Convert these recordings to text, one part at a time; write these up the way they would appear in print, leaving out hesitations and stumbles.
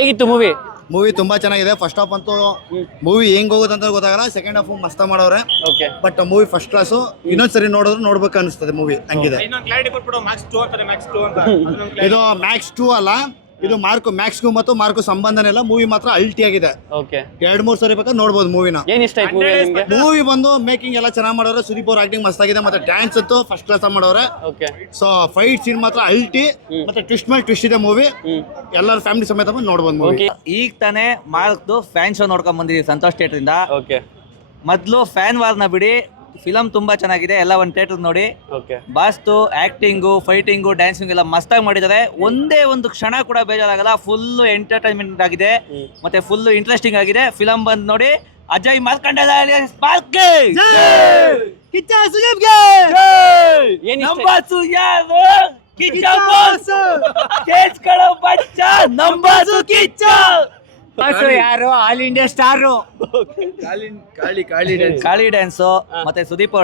ಹೇಗಿತ್ತು movie? Movie ತುಂಬಾ ಚೆನ್ನಾಗಿದೆ. ಫಸ್ಟ್ ಹಾಫ್ ಅಂತೂ ಮೂವಿ ಹೆಂಗ್ ಹೋಗೋದಂತ ಗೊತ್ತಾಗಲ್ಲ. ಸೆಕೆಂಡ್ ಹಾಫ್ ಮಸ್ತ್ ಮಾಡವ್ರೆ. But movie first class. ಇನ್ನೊಂದ್ಸರಿ ನೋಡ್ಬೇಕು ಅನಿಸ್ತದೆ ಮೂವಿ ಹಂಗಿದೆ. ಇದು ಮ್ಯಾಕ್ಸ್ 2 ಅಲ್ಲ, ಇದು ಮ್ಯಾಕ್ಸ್ 2 ಮತ್ತು ಮಾರ್ಕು ಸಂಬಂಧನೇ ಇಲ್ಲ. ಮೂವಿ ಮಾತ್ರ ಅಲ್ಟಿ ಆಗಿದೆ. 2-3 ಸರಿ ಬೇಕಾದ್ರೆ ನೋಡ್ಬೋದು ಮೂವಿನ. ಮೂವಿ ಬಂದು ಮೇಕಿಂಗ್ ಎಲ್ಲ ಚೆನ್ನಾಗಿ ಮಾಡೋರೆ. ಸುದೀಪ್ ಅವ್ರ ಆಕ್ಟಿಂಗ್ ಮಸ್ತ್ ಆಗಿದೆ. ಮತ್ತೆ ಡ್ಯಾನ್ಸ್ ಅಂತೂ ಫಸ್ಟ್ ಕ್ಲಾಸ್ ಮಾಡೋರೆ. ಸೊ ಫೈಟ್ ಸೀನ್ ಮಾತ್ರ ಅಲ್ಟಿ. ಮತ್ತೆ ಟ್ವಿಸ್ಟ್ ಮೇಲೆ ಟ್ವಿಸ್ಟ್ ಇದೆ ಮೂವಿ. ಎಲ್ಲರ ಫ್ಯಾಮಿಲಿ ಸಮೇತ ಬಂದು ನೋಡ್ಬೋದು ಮೂವಿ. ಈಗ ತಾನೇ ಮಾರ್ಕ್ದು ಫ್ಯಾನ್ ಶೋ ನೋಡ್ಕೊಂಡ್ ಬಂದಿದ್ದೀವಿ ಸಂತೋಷ್ ಥಿಯೇಟರ್ ಇಂದ. ಮೊದಲು ಫ್ಯಾನ್ ವಾರ್ನ ಬಿಡಿ, ಫಿಲಮ್ ತುಂಬಾ ಚೆನ್ನಾಗಿದೆ. ಎಲ್ಲ ಒಂದು ಥಿಯೇಟರ್ ನೋಡಿ. ಬಾಸ್ತು ಆಕ್ಟಿಂಗು, ಫೈಟಿಂಗು, ಡ್ಯಾನ್ಸಿಂಗ್ ಎಲ್ಲ ಮಸ್ತಾಗಿ ಮಾಡಿದ್ದಾರೆ. ಒಂದೇ ಒಂದು ಕ್ಷಣ ಕೂಡ ಬೇಜಾರಾಗಲ್ಲ. ಫುಲ್ ಎಂಟರ್ಟೈನ್ಮೆಂಟ್ ಆಗಿದೆ, ಮತ್ತೆ ಫುಲ್ ಇಂಟ್ರೆಸ್ಟಿಂಗ್ ಆಗಿದೆ. ಫಿಲಮ್ ಬಂದು ನೋಡಿ. ಅಜಯ್ ಮಾರ್ಕಂಡ ಯಾರು all India star. Kali dance, ಮತ್ತೆ ಸುದೀಪ್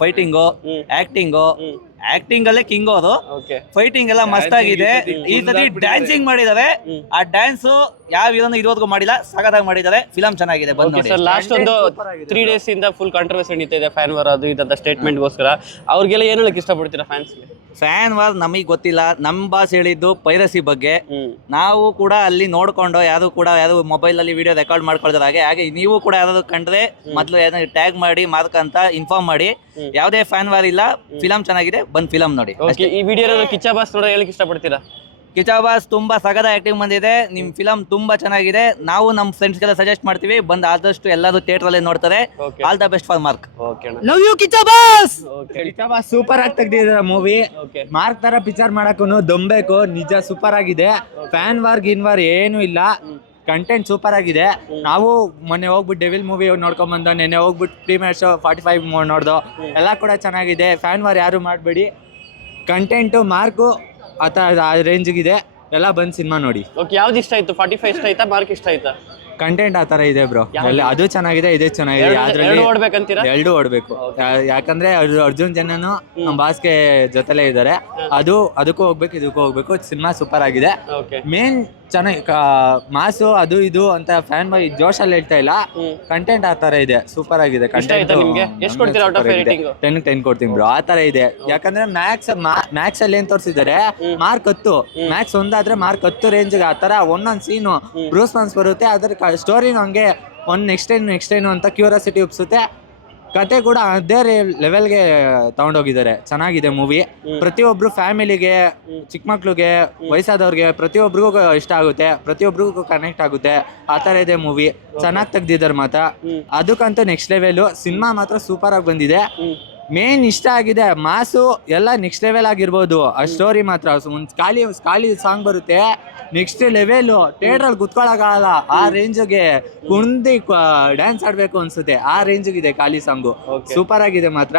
ಫೈಟಿಂಗು, ಆಕ್ಟಿಂಗ್ ಅಲ್ಲೇ ಕಿಂಗ್ ಅವರು. ಫೈಟಿಂಗ್ ಎಲ್ಲ ಮಸ್ತ್ ಆಗಿದೆ. ಈ ಸತಿ ಡ್ಯಾನ್ಸಿಂಗ್ ಮಾಡಿದ್ದಾರೆ. ಆ ಡ್ಯಾನ್ಸ್ ಯಾವ ಹೀರೋನು ಇರೋದಕ್ಕೂ ಮಾಡಿಲ್ಲ, ಸಗದಾಗಿ ಮಾಡಿದ್ದಾರೆ. ಫಿಲಮ್ ಚೆನ್ನಾಗಿದೆ, ಬಂದು ಲಾಸ್ಟ್ ಒಂದು 3 days ಇಂದ ಫುಲ್ ಕಾಂಟ್ರವರ್ಸಿ ನಡೀತಿದೆ ಫ್ಯಾನ್ ವಾರ್ ಅದು ಇದಂತ ಸ್ಟೇಟ್ಮೆಂಟ್ಗೋಸ್ಕರ. ಅವ್ರಿಗೆಲ್ಲ ಏನು ಹೇಳಕ್ ಇಷ್ಟಪಡ್ತೀರಾ ಫ್ಯಾನ್ಸ್ಗೆ? ಫ್ಯಾನ್ ವಾರ್ ನಮಗೆ ಗೊತ್ತಿಲ್ಲ. ನಮ್ ಬಾಸ್ ಹೇಳಿದ್ದು ಪೈರಸಿ ಬಗ್ಗೆ. ನಾವು ಕೂಡ ಅಲ್ಲಿ ನೋಡ್ಕೊಂಡು ಯಾವ್ದು ಮೊಬೈಲ್ ಅಲ್ಲಿ ವಿಡಿಯೋ ರೆಕಾರ್ಡ್ ಮಾಡ್ಕೊಳ್ತಾರೆ. ಹಾಗೆ ನೀವು ಕೂಡ ಯಾವ್ದಾದ್ರು ಕಂಡ್ರೆ ಮೊದಲು ಏನಾದ್ರು ಟ್ಯಾಗ್ ಮಾಡಿ ಮಾರ್ಕ್ ಅಂತ ಇನ್ಫಾರ್ಮ್ ಮಾಡಿ. ಯಾವುದೇ ಫ್ಯಾನ್ ವಾರ್ ಇಲ್ಲ. ಫಿಲಮ್ ಚೆನ್ನಾಗಿದೆ, ಬಂದ್ ಫಿಲಮ್ ನೋಡಿ. ಈ ವಿಡಿಯೋ ಕಿಚ್ಚ ಬಾಸ್ ನೋಡೋ ಹೇಳಕ್ ಇಷ್ಟಪಡ್ತೀರಾ? ಕಿಚ್ಚ ಬಾಸ್ ತುಂಬಾ ಸಗದ ಆಕ್ಟಿಂಗ್ ಬಂದಿದೆ. ನಿಮ್ ಫಿಲಮ್ ತುಂಬಾ ಚೆನ್ನಾಗಿದೆ. ನಾವು ನಮ್ಮ ಫ್ರೆಂಡ್ಸ್ಗೆಲ್ಲ ಸಜೆಸ್ಟ್ ಮಾಡ್ತೀವಿ, ಬಂದ್ ಆದಷ್ಟು ಎಲ್ಲರೂ ಥಿಯೇಟರ್ ಅಲ್ಲಿ ನೋಡ್ತಾರೆ. All the best for Mark. Love you Kiccha boss. Kiccha boss super ಆಗಿ ತೆಗ್ದಿದ್ದಾರೆ ಮೂವಿ. ಮಾರ್ಕ್ ತರ ಪಿಕ್ಚರ್ ಮಾಡಕ್ಕೂ ದೊಂಬೇಕು. ನಿಜ ಸೂಪರ್ ಆಗಿದೆ. ಫ್ಯಾನ್ ವಾರ್ ಏನು ಇಲ್ಲ. ಕಂಟೆಂಟ್ ಸೂಪರ್ ಆಗಿದೆ. ನಾವು ಮೊನ್ನೆ ಹೋಗ್ಬಿಟ್ಟು ಡೆವಿಲ್ ಮೂವಿ ನೋಡ್ಕೊಂಡ್ ಬಂದ. ನೆನ್ನೆ ಹೋಗ್ಬಿಟ್ಟು ಪ್ರೀಮಿಯರ್ ಶೋ 45 ನೋಡ್ದು. ಎಲ್ಲ ಕೂಡ ಚೆನ್ನಾಗಿದೆ. ಫ್ಯಾನ್ ವಾರ್ ಯಾರು ಮಾಡಬೇಡಿ. ಕಂಟೆಂಟು ಮಾರ್ಕು ಆ ರೇಂಜ್ಗಿದೆ. ಎಲ್ಲ ಬಂದು ಸಿನಿಮಾ ನೋಡಿ. ಯಾವ್ದು ಇಷ್ಟ ಆಯ್ತು? 45 ಇಷ್ಟ ಆಯ್ತಾ, ಮಾರ್ಕ್ ಇಷ್ಟ ಆಯ್ತಾ? ಕಂಟೆಂಟ್ ಆ ತರ ಇದೆ ಬ್ರೋ. ಅದು ಚೆನ್ನಾಗಿದೆ, ಇದೇ ಚೆನ್ನಾಗಿದೆ. ಎರಡು ಓಡ್ಬೇಕು. ಯಾಕಂದ್ರೆ ಅರ್ಜುನ್ ಜನನು ನಮ್ಮ ಬಾಸ್ಗೆ ಜೊತೆಲೇ ಇದ್ದಾರೆ. ಅದಕ್ಕೂ ಹೋಗ್ಬೇಕು, ಇದಕ್ಕೂ ಹೋಗ್ಬೇಕು. ಸಿನಿಮಾ ಸೂಪರ್ ಆಗಿದೆ. ಮೇನ್ ಚೆನ್ನಾಗಿ ಮಾಸು ಅದು ಇದು ಅಂತ ಫ್ಯಾನ್ ಬಾಯ್ ಜೋಶಲ್ಲಿ ಹೇಳ್ತಾ ಇಲ್ಲ. ಕಂಟೆಂಟ್ ಆ ತರ ಇದೆ, ಸೂಪರ್ ಆಗಿದೆ. ಕಂಟೆಂಟ್ 10 ಕೊಡ್ತೀನಿ ಬ್ರೋ. ಆ ತರ ಇದೆ. ಯಾಕಂದ್ರೆ ಮ್ಯಾಕ್ಸ್ ಅಲ್ಲಿ ಏನ್ ತೋರಿಸಿದ್ದಾರೆ, ಮಾರ್ಕ್ 10. ಮ್ಯಾಕ್ಸ್ ಒಂದಾದ್ರೆ ಮಾರ್ಕ್ 10 ರೇಂಜ್ಗೆ. ಆ ತರ ಒಂದೊಂದ್ ಸೀನು ಬ್ರೂಸ್ ಬರುತ್ತೆ. ಅದ್ರ ಸ್ಟೋರಿನೂ ಹಂಗೆ ನೆಕ್ಸ್ಟ್ ಟೈಮ್ ಅಂತ ಕ್ಯೂರಿಯಾಸಿಟಿ ಉಪ್ಸುತ್ತೆ. ಕತೆ ಕೂಡ ಅದೇ ಲೆವೆಲ್ಗೆ ತಗೊಂಡೋಗಿದ್ದಾರೆ. ಚೆನ್ನಾಗಿದೆ ಮೂವಿ. ಪ್ರತಿಯೊಬ್ರು ಫ್ಯಾಮಿಲಿಗೆ, ಚಿಕ್ಕ ಮಕ್ಳಿಗೆ, ವಯಸ್ಸಾದವ್ರಿಗೆ ಪ್ರತಿಯೊಬ್ರಿಗೂ ಇಷ್ಟ ಆಗುತ್ತೆ. ಪ್ರತಿಯೊಬ್ರಿಗೂ ಕನೆಕ್ಟ್ ಆಗುತ್ತೆ. ಆ ಥರ ಇದೆ ಮೂವಿ. ಚೆನ್ನಾಗಿ ತೆಗ್ದಿದ್ದಾರೆ ಮಾತ್ರ. ಅದಕ್ಕಂತೂ ನೆಕ್ಸ್ಟ್ ಲೆವೆಲು. ಸಿನಿಮಾ ಮಾತ್ರ ಸೂಪರ್ ಆಗಿ ಬಂದಿದೆ. ಮೇನ್ ಇಷ್ಟ ಆಗಿದೆ. ಮಾಸು ಎಲ್ಲ ನೆಕ್ಸ್ಟ್ ಲೆವೆಲ್ ಆಗಿರ್ಬೋದು. ಆ ಸ್ಟೋರಿ ಮಾತ್ರ ಒಂದು ಖಾಲಿ ಸಾಂಗ್ ಬರುತ್ತೆ. Next level. ಥಿಯೇಟ್ರಲ್ಲಿ ಕುತ್ಕೊಳ್ಳೋಕ್ಕಾಗಲ್ಲ. ಆ ರೇಂಜ್ಗೆ ಕುಣ್ದಿ ಡ್ಯಾನ್ಸ್ ಆಡ್ಬೇಕು ಅನ್ಸುತ್ತೆ. ಆ ರೇಂಜ್ಗಿದೆ ಖಾಲಿ ಸಾಂಗು. ಸೂಪರ್ ಆಗಿದೆ ಮಾತ್ರ.